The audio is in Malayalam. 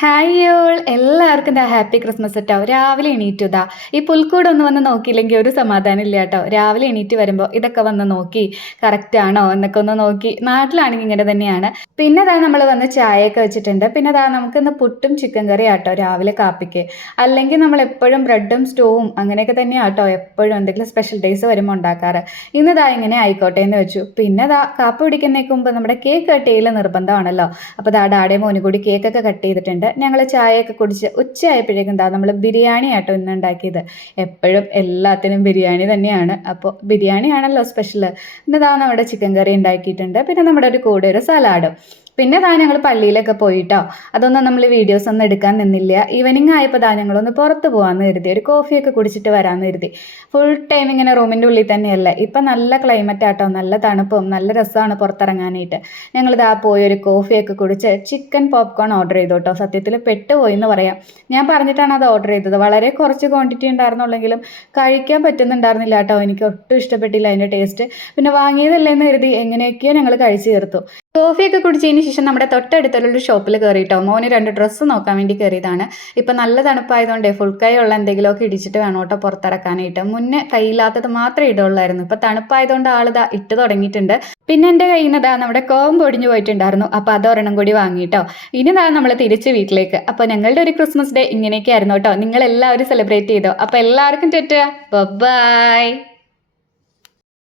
ഹായ് ഓൾ എല്ലാവർക്കും ദാ ഹാപ്പി ക്രിസ്മസ് കേട്ടോ. രാവിലെ എണീറ്റു ദാ ഈ പുൽക്കൂട് ഒന്ന് വന്ന് നോക്കിയില്ലെങ്കിൽ ഒരു സമാധാനം ഇല്ല കേട്ടോ. രാവിലെ എണീറ്റ് വരുമ്പോൾ ഇതൊക്കെ വന്ന് നോക്കി കറക്റ്റ് ആണോ എന്നൊക്കെ ഒന്ന് നോക്കി. നാട്ടിലാണെങ്കിൽ ഇങ്ങനെ തന്നെയാണ്. പിന്നെ ദാ നമ്മൾ വന്ന് ചായയൊക്കെ വെച്ചിട്ടുണ്ട്. പിന്നെ ദാ നമുക്കിന്ന് പുട്ടും ചിക്കൻ കറിയും ആട്ടോ രാവിലെ കാപ്പിക്ക്. അല്ലെങ്കിൽ നമ്മൾ എപ്പോഴും ബ്രെഡും സ്റ്റൂവും അങ്ങനെയൊക്കെ തന്നെയാണ് കേട്ടോ എപ്പോഴും എന്തെങ്കിലും സ്പെഷ്യൽ ഡേയ്സ് വരുമ്പോൾ ഉണ്ടാക്കാറ്. ഇന്ന് ദാ ഇങ്ങനെ ആയിക്കോട്ടെ എന്ന് വെച്ചു. പിന്നെ ദാ കാപ്പി കുടിക്കുന്നേക്ക് മുമ്പ് നമ്മുടെ കേക്ക് കട്ട് ചെയ്യൽ നിർബന്ധമാണല്ലോ. അപ്പോൾ ദാ ഡാഡയും മോനും കൂടി കേക്കൊക്കെ കട്ട് ചെയ്തിട്ടുണ്ട്. ഞങ്ങൾ ചായയൊക്കെ കുടിച്ച് ഉച്ചയായപ്പോഴേക്കും എന്താ നമ്മൾ ബിരിയാണി ആട്ടോ ഇന്ന് ഉണ്ടാക്കിയത്. എപ്പോഴും എല്ലാത്തിനും ബിരിയാണി തന്നെയാണ്. അപ്പോൾ ബിരിയാണി ആണല്ലോ സ്പെഷ്യൽ. ഇന്നതാ നമ്മുടെ ചിക്കൻ കറി ഉണ്ടാക്കിയിട്ടുണ്ട്. പിന്നെ നമ്മുടെ കൂടെ ഒരു സലാഡും. പിന്നെ ദാ ഞങ്ങൾ പള്ളിയിലൊക്കെ പോയിട്ടോ. അതൊന്നും നമ്മൾ വീഡിയോസ് ഒന്നും എടുക്കാൻ നിന്നില്ല. ഈവനിങ് ആയപ്പോൾ ദാ ഞങ്ങളൊന്ന് പുറത്ത് പോകാമെന്ന് കരുതി. ഒരു കോഫിയൊക്കെ കുടിച്ചിട്ട് വരാമെന്ന് കരുതി. ഫുൾ ടൈം ഇങ്ങനെ റൂമിൻ്റെ ഉള്ളിൽ തന്നെയല്ലേ. ഇപ്പം നല്ല ക്ലൈമറ്റ് ആട്ടോ, നല്ല തണുപ്പും നല്ല രസമാണ് പുറത്തിറങ്ങാനായിട്ട്. ഞങ്ങൾ ഇതാ പോയി ഒരു കോഫിയൊക്കെ കുടിച്ച് ചിക്കൻ പോപ്കോൺ ഓർഡർ ചെയ്തു കേട്ടോ. സത്യത്തിൽ പെട്ടുപോയി എന്ന് പറയാം. ഞാൻ പറഞ്ഞിട്ടാണ് അത് ഓർഡർ ചെയ്തത്. വളരെ കുറച്ച് ക്വാണ്ടിറ്റി ഉണ്ടായിരുന്നുള്ളെങ്കിലും കഴിക്കാൻ പറ്റുന്നുണ്ടായിരുന്നില്ല കേട്ടോ. എനിക്ക് ഒട്ടും ഇഷ്ടപ്പെട്ടില്ല അതിൻ്റെ ടേസ്റ്റ്. പിന്നെ വാങ്ങിയതല്ലേ എന്ന് കരുതി എങ്ങനെയൊക്കെയോ ഞങ്ങൾ കഴിച്ചു തീർത്തു. കോഫിയൊക്കെ കുടിച്ചതിന് ശേഷം നമ്മുടെ തൊട്ടടുത്തുള്ളൊരു ഷോപ്പിൽ കയറിയിട്ടോ. മോന് 2 ഡ്രസ്സ് നോക്കാൻ വേണ്ടി കയറിയതാണ്. ഇപ്പം നല്ല തണുപ്പായതുകൊണ്ടേ ഫുൾ കൈ ഉള്ള എന്തെങ്കിലുമൊക്കെ ഇടിച്ചിട്ട് വേണം കേട്ടോ പുറത്തിറക്കാനായിട്ട്. മുന്നേ കൈയില്ലാത്തത് മാത്രമേ ഇടുള്ളായിരുന്നു. ഇപ്പം തണുപ്പായതുകൊണ്ട് ആളിതാ ഇട്ട് തുടങ്ങിയിട്ടുണ്ട്. പിന്നെ എൻ്റെ കയ്യിൽ നിന്ന് നമ്മുടെ കോവം പൊടിഞ്ഞു പോയിട്ടുണ്ടായിരുന്നു. അപ്പോൾ അതൊരെണ്ണം കൂടി വാങ്ങിയിട്ടോ. ഇനി നമ്മൾ തിരിച്ച് വീട്ടിലേക്ക്. അപ്പോൾ ഞങ്ങളുടെ ഒരു ക്രിസ്മസ് ഡേ ഇങ്ങനെയൊക്കെ ആയിരുന്നു കേട്ടോ. നിങ്ങളെല്ലാവരും സെലിബ്രേറ്റ് ചെയ്തോ. അപ്പോൾ എല്ലാവർക്കും ടാറ്റാ ബൈ.